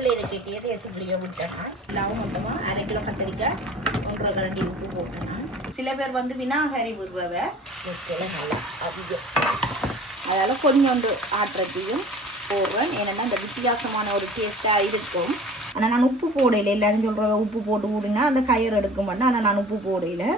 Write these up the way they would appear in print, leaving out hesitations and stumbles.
அடுப்பில் இருக்கிட்டே தேசிப்பிடியை விட்டேன்னா எல்லாரும் மொத்தமாக 1/2 கிலோ கத்திரிக்காய் 1 கரண்டி உப்பு போட்டேன்னா சில பேர் வந்து விநாகரி விடுறவை நல்லா அதிகம் அதனால் கொஞ்சோண்டு ஆட்டுறதையும் போடுறேன். ஏன்னா இந்த வித்தியாசமான ஒரு டேஸ்ட்டாக இருக்கும். ஆனால் நான் உப்பு போடையில் எல்லாரும் சொல்கிற உப்பு போட்டு விடுங்க அந்த கயிறு எடுக்க மாட்டேன். ஆனால் நான் உப்பு போடையில்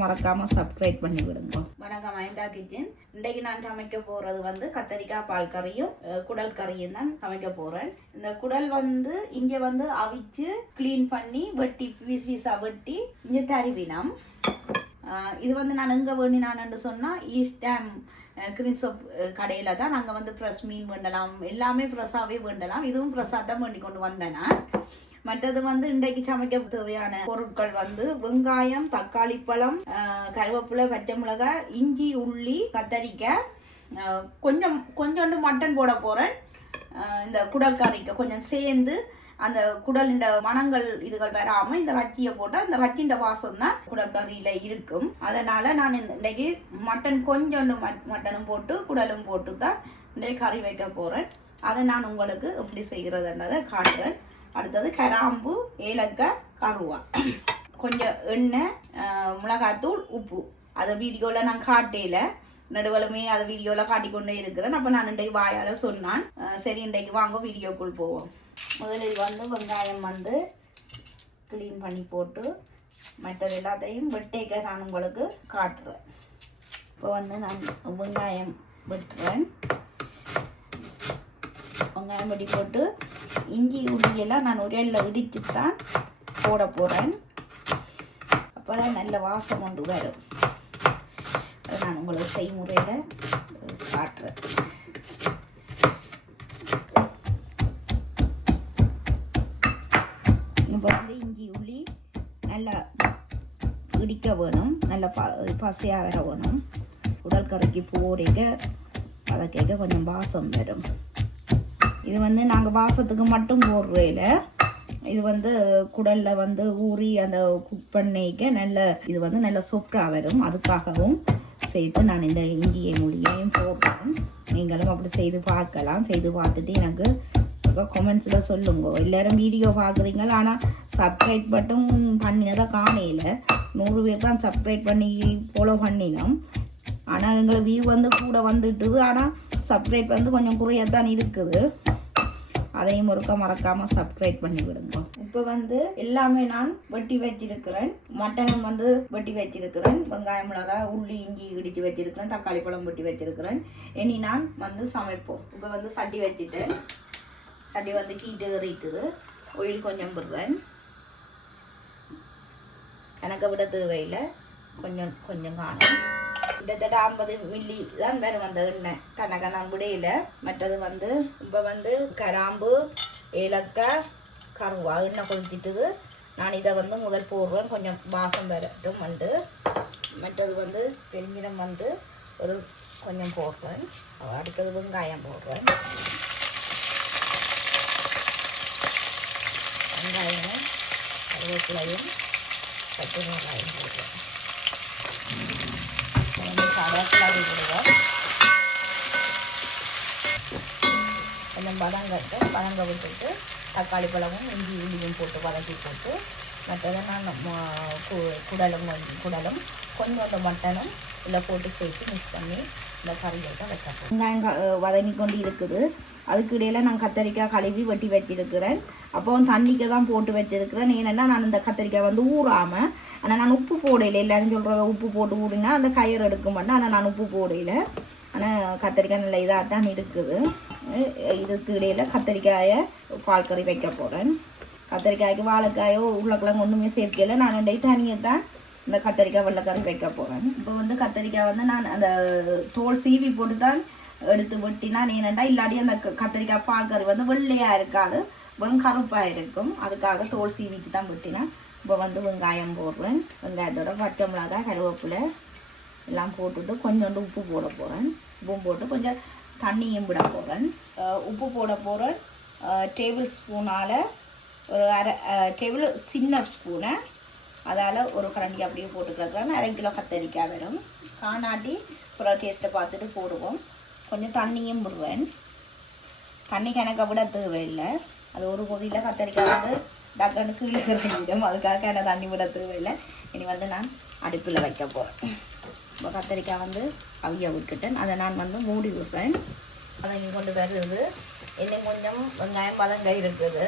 மறக்காமல் சப்ஸ்கிரைப் பண்ணி விடுங்க. வணக்கம் மைந்தா கிச்சன். இன்றைக்கு நான் சமைக்க போகிறது வந்து கத்தரிக்காய் பால் கறியும் குடல் கறியும் தான் சமைக்க போகிறேன். இந்த குடல் வந்து இங்கே வந்து அவிச்சு க்ளீன் பண்ணி வெட்டி பீஸாக வெட்டி இங்கே தருவினம். இது வந்து நான் எங்கே வேண்டினான்னு சொன்னால் ஈஸ்ட் டேம் கிரீன்சோப் கடையில் தான் நாங்கள் வந்து ஃப்ரெஷ் மீன் வேண்டலாம், எல்லாமே ஃப்ரெஷ்ஷாகவே வேண்டலாம். இதுவும் ஃப்ரெஷ்ஷாக தான் வேண்டி கொண்டு வந்தேன்னா. மற்றது வந்து இன்றைக்கு சமைக்க தேவையான பொருட்கள் வந்து வெங்காயம், தக்காளி பழம், கருவேப்பிலை, பச்சை மிளகாய், இஞ்சி, உள்ளி, கத்தரிக்காய், கொஞ்சோண்டு மட்டன் போட போகிறேன். இந்த குடல் கறிக்கு கொஞ்சம் சேர்ந்து அந்த குடல் இந்த மணங்கள் இதுகள் வராமல் இந்த ரச்சியை போட்டால் இந்த ரச்சின்ற வாசம் தான் குடல் கறியில் இருக்கும். அதனால் நான் இன்றைக்கு மட்டன் கொஞ்சோண்டு மட்டனும் போட்டு குடலும் போட்டு தான் இன்றைக்கு கறி வைக்க போகிறேன். அதை நான் உங்களுக்கு எப்படி செய்கிறதுன்றதை காட்டுறேன். அடுத்தது கிராம்பு, ஏலக்காய், கருவா, கொஞ்சம் எண்ணெய், மிளகாத்தூள், உப்பு. அதை வீடியோவில் நான் காட்டையில் நடுவலுமே அதை வீடியோவில் காட்டிக்கொண்டே இருக்கிறேன். அப்போ நான் இன்றைக்கு வாயால் சொன்னான். சரி இன்றைக்கு வாங்க வீடியோக்குள் போவோம். முதலில் வந்து வெங்காயம் வந்து க்ளீன் பண்ணி போட்டு மற்றது எல்லாத்தையும் வெட்டேக்க நான் உங்களுக்கு காட்டுறேன். இப்போ வந்து நான் வெங்காயம் வெட்டுறேன். வெங்காயம் வெட்டி போட்டு இஞ்சி உள்ளியெல்லாம் நான் உரையில் இடித்து தான் போட போகிறேன். அப்போ தான் நல்ல வாசம் கொண்டு வரும். அதை நான் உங்களுக்கு செய்முறையில் காட்டுறேன். இப்போ வந்து இஞ்சி உள்ளி நல்லா இடிக்க வேணும், நல்லா பசையாக வர வேணும். உடல் கறிக்கு போடைக்க அதை கேட்க கொஞ்சம் வாசம் வரும். இது வந்து நாங்கள் வாசத்துக்கு மட்டும் போடுறதில்ல, இது வந்து குடலில் வந்து ஊறி அந்த குக் பண்ணிக்க நல்ல இது வந்து நல்ல சொப்டாக வரும். அதுக்காகவும் சேர்த்து நான் இந்த இஞ்சியை மொழியையும் போடுறேன். நீங்களும் அப்படி செய்து பார்க்கலாம். செய்து பார்த்துட்டு எனக்கு கமெண்ட்ஸில் சொல்லுங்க. எல்லோரும் வீடியோ பார்க்குறீங்க, ஆனால் சப்ஸ்கிரைப் மட்டும் பண்ணினதை காணையில் 100 பேர் தான் சப்ஸ்கிரைப் பண்ணி ஃபாலோ பண்ணினோம். ஆனால் எங்களுக்கு வியூ வந்து கூட வந்துட்டுது, ஆனால் சப்ஸ்கிரைப் வந்து கொஞ்சம் குறையத்தான் இருக்குது. அதையும் ஒருக்கா மறக்காமல் சப்ஸ்கிரைப் பண்ணி விடுங்க. இப்போ வந்து எல்லாமே நான் வெட்டி வச்சிருக்கிறேன். மட்டனும் வந்து வெட்டி வச்சிருக்கிறேன். வெங்காயம், மிளகாய், உள்ளி, இஞ்சி இடித்து வச்சிருக்கிறேன். தக்காளி பழம் வெட்டி வச்சிருக்கிறேன். இனி நான் வந்து சமைப்போம். இப்போ வந்து சட்டி வச்சுட்டேன். சட்டி வந்து கீட்டு ஏறிட்டுது. ஆயில் கொஞ்சம் விடுறேன். கணக்கை விட தேவையில் கொஞ்சம் கொஞ்சம் காணும். கிட்டத்தட்ட 50 மில்லி தான் வேறு வந்த எண்ணெய். கணக்கை நான் விடையில். மற்றது வந்து இப்போ வந்து கிராம்பு, ஏலக்காய், கருவா எண்ணெய் கொளுத்திட்டுது. நான் இதை வந்து முதல் போடுவேன். கொஞ்சம் வாசம் வரட்டும் வந்து. மற்றது வந்து பெருஞ்சீரம் வந்து ஒரு கொஞ்சம் போடுறேன். அடுத்தது வெங்காயம் போடுறேன். வெங்காயமும் கருவேப்பிலையும் பச்சை மிளகாயும் போடுறேன். கருவேப்பிலை போடுவோம். கொஞ்சம் பழங்க விட்டுட்டு தக்காளி பழமும் இஞ்சி உள்ளியும் போட்டு வதக்கி போட்டு மற்றதை நான் குடலும் கொஞ்சோண்டு மட்டனும் இதில் போட்டு சேர்த்து மிக்ஸ் பண்ணி இந்த கறியை தான் வைக்கப்போம். வெங்காயம் வதங்கி கொண்டு இருக்குது. அதுக்கு இடையில் நான் கத்தரிக்காய் கழுவி வெட்டி வச்சிருக்கிறேன். அப்போ தண்ணிக்கு தான் போட்டு வச்சிருக்கிறேன். ஏன்னா நான் இந்த கத்தரிக்காய் வந்து ஊறாமல், ஆனால் நான் உப்பு போடையில் எல்லாரும் சொல்கிற உப்பு போட்டு ஊறினா அந்த கயிறு எடுக்க மாட்டேன். ஆனால் நான் உப்பு போடையில். ஆனால் கத்தரிக்காய் நல்ல இதாக தான் இருக்குது. இதுக்கு இடையில் கத்தரிக்காயை பால் கறி வைக்க போகிறேன். கத்தரிக்காய்க்கு வாழைக்காயோ உருளைக்கிழங்கு ஒன்றுமே சேர்க்கல. நான் தனியாக தான் இந்த கத்தரிக்காய் வெள்ளைக்கறி வைக்க போகிறேன். இப்போ வந்து கத்தரிக்காய் வந்து நான் அந்த தோல் சீவி போட்டு தான் எடுத்து வெட்டினா ஏனண்டா இல்லாட்டி அந்த கத்தரிக்காய் பால் கறி வந்து வெள்ளையாக இருக்காது, வெறும் கருப்பாக இருக்கும். அதுக்காக தோல் சீவிட்டு தான் வெட்டினேன். இப்போ வந்து வெங்காயம் போடுறேன். வெங்காயத்தோட பச்சை மிளகாய், கருவேப்பிலை எல்லாம் போட்டுட்டு கொஞ்சோண்டு உப்பு போட போகிறேன். உப்பும் போட்டு கொஞ்சம் தண்ணியும் விட போகிறேன். உப்பு போட போகிறேன். டேபிள் ஸ்பூனால் ஒரு டேபிள் சின்ன ஸ்பூனை அதால் ஒரு கரண்டி அப்படியே போட்டுக்கிறதுக்கான 1/2 கிலோ கத்தரிக்காய் வரும். காணாட்டி அப்புறம் டேஸ்ட்டை பார்த்துட்டு போடுவோம். கொஞ்சம் தண்ணியும் விடுவேன். தண்ணி கணக்க விட தேவையில்லை. அது ஒரு கொதியில் கத்தரிக்காய் வந்து டக்குன்னு கீழே இறங்கிடும். அதுக்காக என்ன தண்ணி விட தேவையில்லை. இனி வந்து நான் அடுப்பில் வைக்க போகிறேன். இப்போ கத்தரிக்காய் வந்து அவிய விட்டுட்டேன். அதை நான் வந்து மூடி விடுறேன். அதை இங்கே கொண்டு வருது. இன்னும் கொஞ்சம் வெங்காயம் பதங்க இருக்குது.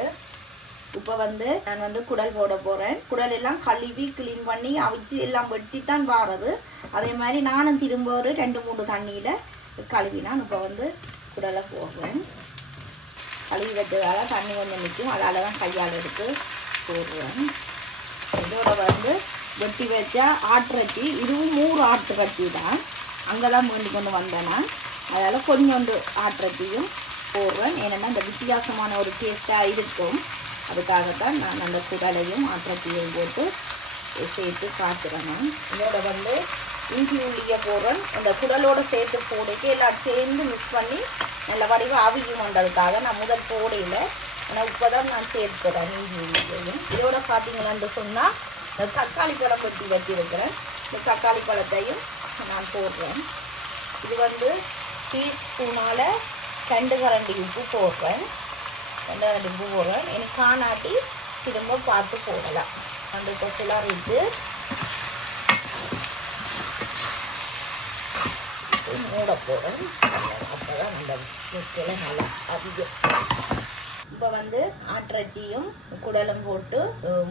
இப்போ வந்து நான் வந்து குடல் போட போகிறேன். குடல் எல்லாம் கழுவி க்ளீன் பண்ணி அவிச்சு எல்லாம் வெட்டி தான் வாரது. அதே மாதிரி நானும் திரும்ப ஒரு 2-3 தண்ணியில் கழுவினான். இப்போ வந்து குடலை போடுறேன். கழுவி வச்சதால் தண்ணி கொஞ்சம் நிற்கும். அதால் தான் கையால் எடுத்து போடுறேன். இதோட வந்து வெட்டி வச்சா ஆட்டுறச்சி, இதுவும் 3 ஆட்டுறச்சி தான். அங்கே தான் மீண்டு கொண்டு வந்தேன் நான். அதால் கொஞ்சோண்டு ஆட்டுறச்சியும் போடுறேன். ஏன்னா இந்த வித்தியாசமான ஒரு டேஸ்ட்டாக இருக்கும். அதுக்காகத்தான் நான் அந்த குடலையும் ஆட்டுறச்சியையும் போட்டு சேர்த்து காய்ச்சுறேன். நான் இதோட வந்து இஞ்சி உள்ளியை போடுறேன். அந்த குடலோடு சேர்த்து போடைக்கு எல்லாம் சேர்ந்து மிக்ஸ் பண்ணி நல்ல வடிவாக அவியும் வந்ததுக்காக நான் முதல் போடையில். ஆனால் இப்போ தான் நான் சேர்த்துறேன் இஞ்சி உள்ளியையும். இதோட பார்த்தீங்கன்னு சொன்னால் இந்த தக்காளி பழம் வெட்டி வச்சிருக்கிறேன். இந்த தக்காளி பழத்தையும் நான் போடுறேன். இது வந்து டீஸ்பூனால் 2 கரண்டி உப்பு போடுறேன். 2 கரண்டி உப்பு போடுறேன். எனக்கு காணாட்டி திரும்ப பார்த்து போடலாம். அந்த தொட்டிலாம் இட்டு மூட போடுறேன். அப்போ தான் அந்த முட்டையில் நல்லா அதிகம். இப்போ வந்து ஆட்டிறச்சியும் குடலும் போட்டு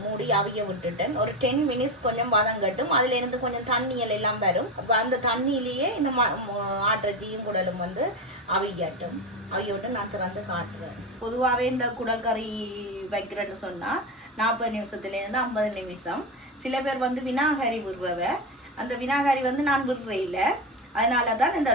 மூடி அவிய விட்டுட்டேன். ஒரு 10 மினிட்ஸ் கொஞ்சம் வதங்கட்டும். அதுலேருந்து கொஞ்சம் தண்ணிகள் எல்லாம் வரும். அப்போ அந்த தண்ணியிலேயே இந்த ஆட்டிறச்சியும் குடலும் வந்து அவியட்டும். அவிய விட்டு நான் திறந்து காட்டுவேன். பொதுவாகவே இந்த குடல் கறி வைக்கிறேன்னு சொன்னால் 40 நிமிஷத்துலேருந்து 50 நிமிஷம். சில பேர் வந்து வினாகரி விடுறவ. அந்த வினாகரி வந்து நான் விடுறேன் இல்லை. அதனால தான் இந்த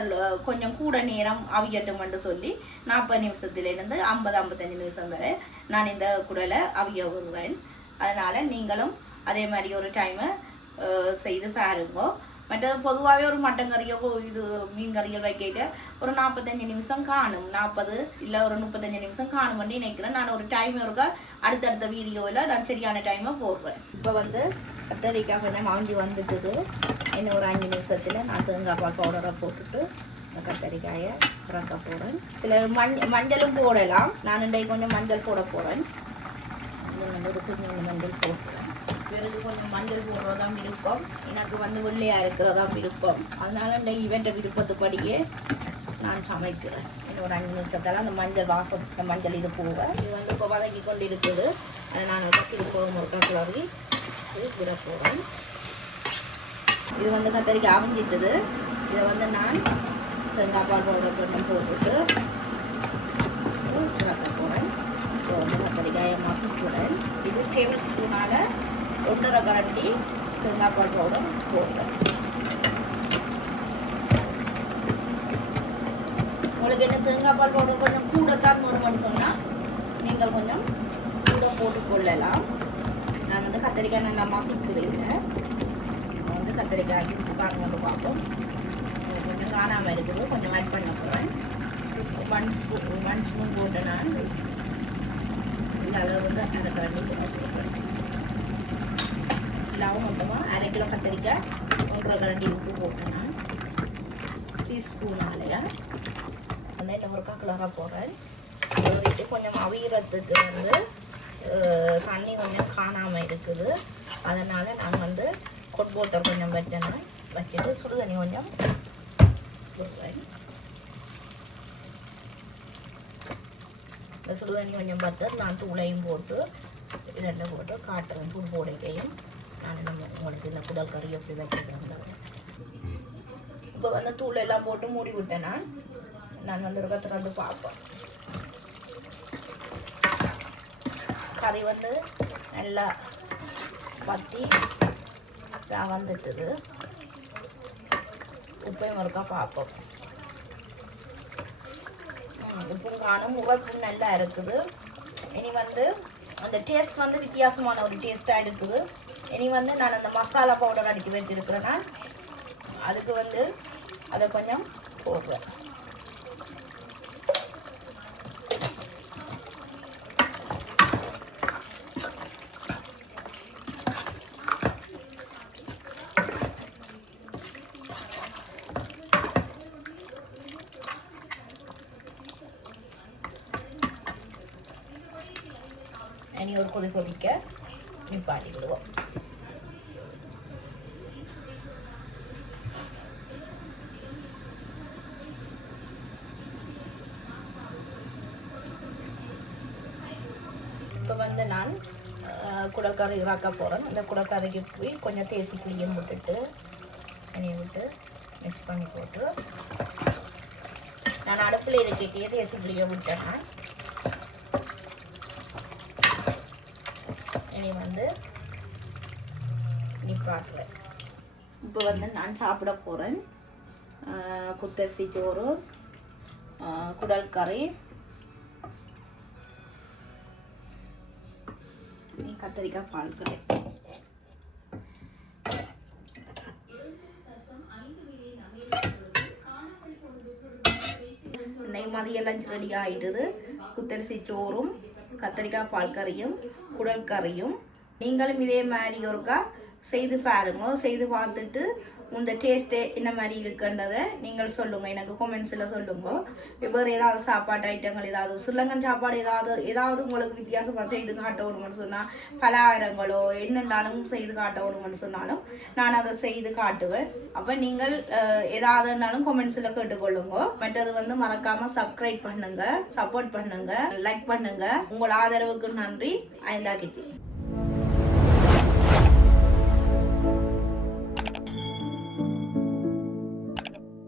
கொஞ்சம் கூட நேரம் அவியட்டும்னு சொல்லி 40 நிமிஷத்துலேருந்து 50-55 நிமிஷம் வரை நான் இந்த குடலை அவிய விடுவேன். அதனால் நீங்களும் அதே மாதிரி ஒரு டைமை செய்து பாருங்க. மற்றது பொதுவாகவே ஒரு மட்டன் கறியோ இது மீன் கறியோ வைக்கிட்ட ஒரு 45 நிமிஷம் காணும். 40 இல்லை ஒரு 35 நிமிஷம் காணும் பண்ணி நினைக்கிறேன். நான் ஒரு டைம் இருக்கா அடுத்தடுத்த வீடியோவில் நான் சரியான டைமை போடுறேன். இப்போ வந்து கத்தரிக்காய் கொஞ்சம் அவிஞ்சி வந்துட்டுது. இன்னும் ஒரு 5 நிமிஷத்தில் நான் தேங்காய் பால் பவுடரை போட்டுட்டு கத்தரிக்காயை இறக்க போகிறேன். சில மஞ்சளும் போடலாம். நான் இன்றைக்கு கொஞ்சம் மஞ்சள் போட போகிறேன். ஒரு கொஞ்சம் மஞ்சள் போட்டுறேன். பிறகு கொஞ்சம் மஞ்சள் போடுறதான் விருப்பம். எனக்கு வந்து வெள்ளையாக இருக்கிறதான் விருப்பம். அதனால இந்த இவெண்ட விருப்பத்துப்படியே நான் சமைக்கிறேன். இன்னொரு 5 நிமிஷத்தில் அந்த மஞ்சள் வாசம், இந்த மஞ்சள் இது போக இது வந்து இப்போ வதக்கி கொண்டு இருக்குது. அதை நான் திருப்பவும் ஒரு கிளறி விட போகிறேன். இது வந்து கத்தரிக்காய் அவிஞ்சிட்டுது. இதை வந்து நான் தேங்காய் பால் பவுடர் கொஞ்சம் போட்டுட்டு இறக்க போகிறேன். இப்போ வந்து கத்தரிக்காயை மசிக்கிறேன். இது டேபிள் ஸ்பூனால் 1.5 கரண்டி தேங்காய் பால் பவுடர் போடுறேன். உங்களுக்கு என்ன தேங்காய் பால் பவுடர் கொஞ்சம் கூடத்தான் வேணும்னு சொன்னால் நீங்கள் கொஞ்சம் கூட போட்டுக்கொள்ளலாம். நான் வந்து கத்தரிக்காய் நல்லா மசிக்கிறேன். வந்து கத்தரிக்காய் பாருங்க பார்ப்போம். கொஞ்சம் காணாமல் இருக்குது. கொஞ்சம் ஆட் பண்ண போகிறேன். 1 ஸ்பூன் போட்டு நான் இந்த அளவு வந்து 1/2 கரண்டி போட்டுக்கிறேன். இல்லாமல் மொத்தமாக 1/2 கிலோ கத்தரிக்காய் 1/2 கரண்டி உப்பு போட்டேன். நான் டீஸ்பூனாலையா வந்து இன்னும் ஒரு கிளற போகிறேன். விட்டு கொஞ்சம் அவியறதுக்கு வந்து தண்ணி கொஞ்சம் காணாமல் இருக்குது. அதனால் நான் வந்து கொட் வாட்டர் கொஞ்சம் வச்சேன்னா வச்சுட்டு சுடு தண்ணி கொஞ்சம் போடுவேன். இந்த சுடு தண்ணி கொஞ்சம் பார்த்து நான் தூளையும் போட்டு 2 போட்டு காட்டுறேன். தூள் போடைக்கையும் நான் உங்களுக்கு இந்த குடல் கறி எப்படி வைக்கிறேன். இப்போ வந்து தூள் எல்லாம் போட்டு மூடி விட்டேன். நான் வந்து ஒரு திறந்து பார்ப்பேன். கறி வந்து நல்லா பற்றி வந்துட்டுது. உப்பையும் ஒருக்கா பார்ப்போம். உப்பும் காணும், உரைப்பும் நல்லா இருக்குது. இனி வந்து அந்த டேஸ்ட் வந்து வித்தியாசமான ஒரு டேஸ்ட்டாக இருக்குது. இனி வந்து நான் அந்த மசாலா பவுடர் அடிக்க வச்சுருக்கிறேன்னா அதுக்கு வந்து அதை கொஞ்சம் போடுறேன். இனி ஒரு கொதிக்க நிப்பாட்டி விடுவோம். இப்போ வந்து நான் குடல்கறி இறாக்க போகிறேன். அந்த குடல்கறிக்கு போய் கொஞ்சம் தேசி புளியும் விட்டுட்டு எண்ணெயை விட்டு மிக்ஸ் பண்ணி போட்டு நான் அடுப்பில் இருக்கைக்கே தேசி புளியை விட்டேன்னா இனி வந்து நிப்பாட்டுறேன். இப்போ வந்து நான் சாப்பிட போகிறேன். குத்தரிசி சோறு, குடல் கறி, கத்தரிக்காய் பால் கறி. இன்னைக்கு மதியம் லஞ்ச் ரெடி ஆகிட்டுது. குத்தரிசி சோறும் கத்தரிக்காய் பால் கறியும் குடல் கறியும். நீங்களும் இதே மாதிரி ஒருக்கா செய்து பாருங்க. செய்து பார்த்துட்டு இந்த டேஸ்ட்டு என்ன மாதிரி இருக்குன்றதை நீங்கள் சொல்லுங்கள், எனக்கு கொமெண்ட்ஸில் சொல்லுங்கள். வேறு ஏதாவது சாப்பாட்டு ஐட்டங்கள், ஏதாவது ஸ்ரீலங்கன் சாப்பாடு ஏதாவது உங்களுக்கு வித்தியாசமாக செய்து காட்டணும்னு சொன்னால், பலகாரங்களோ என்னென்னாலும் செய்து காட்டணும்னு சொன்னாலும் நான் அதை செய்து காட்டுவேன். அப்போ நீங்கள் ஏதாவதுனாலும் கொமெண்ட்ஸில் கேட்டுக்கொள்ளுங்க. மற்றது வந்து மறக்காமல் சப்ஸ்கிரைப் பண்ணுங்கள், சப்போர்ட் பண்ணுங்கள், லைக் பண்ணுங்கள். உங்கள் ஆதரவுக்கு நன்றி. ஐந்தா கிச்சி.